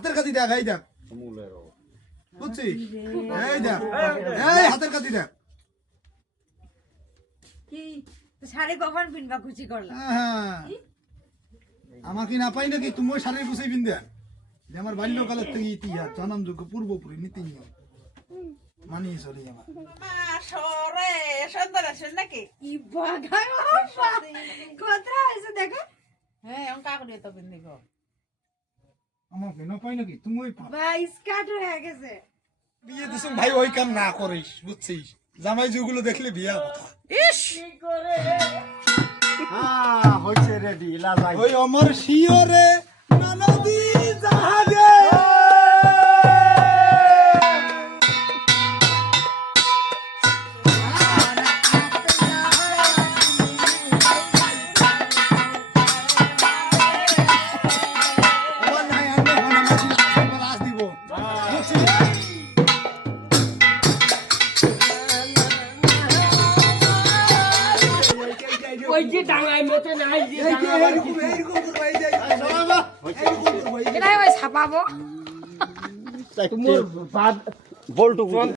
হাতের কাছে দেখ এই দেখ বুঝছিস এই দেখ এই হাতের কাছে দেখ কি শাড়ি কখন পিনবা খুশি করলা আমাকে না পাই নাকি তুমি ওই শাড়ি গুছাই পিন দেন যে আমার বাল্যকালের থেকে ইতিহাস জন্মযোগ্য পূর্বপুরী নীতি নিয়ম মানিয়ে চলি আমার সরে সুন্দর আসেন নাকি কি বাগাই কথা আছে দেখো হ্যাঁ আমি কাকুরে তো পিন্দিব আমাকে না পাই নাকি তুমি ওই ভাই স্কার্ট হয়ে গেছে বিয়ে দিছ ভাই ওই কাম না করিস বুঝছিস জামাই যেগুলো দেখলে বিয়া কথা ইস হইছে রেডি লাজাই ওই অমর শিওরে নদী জাহাজে ওই যে ডাঙায় মতে নাই যে এটাই ওই ছাপাবো মোর বলটু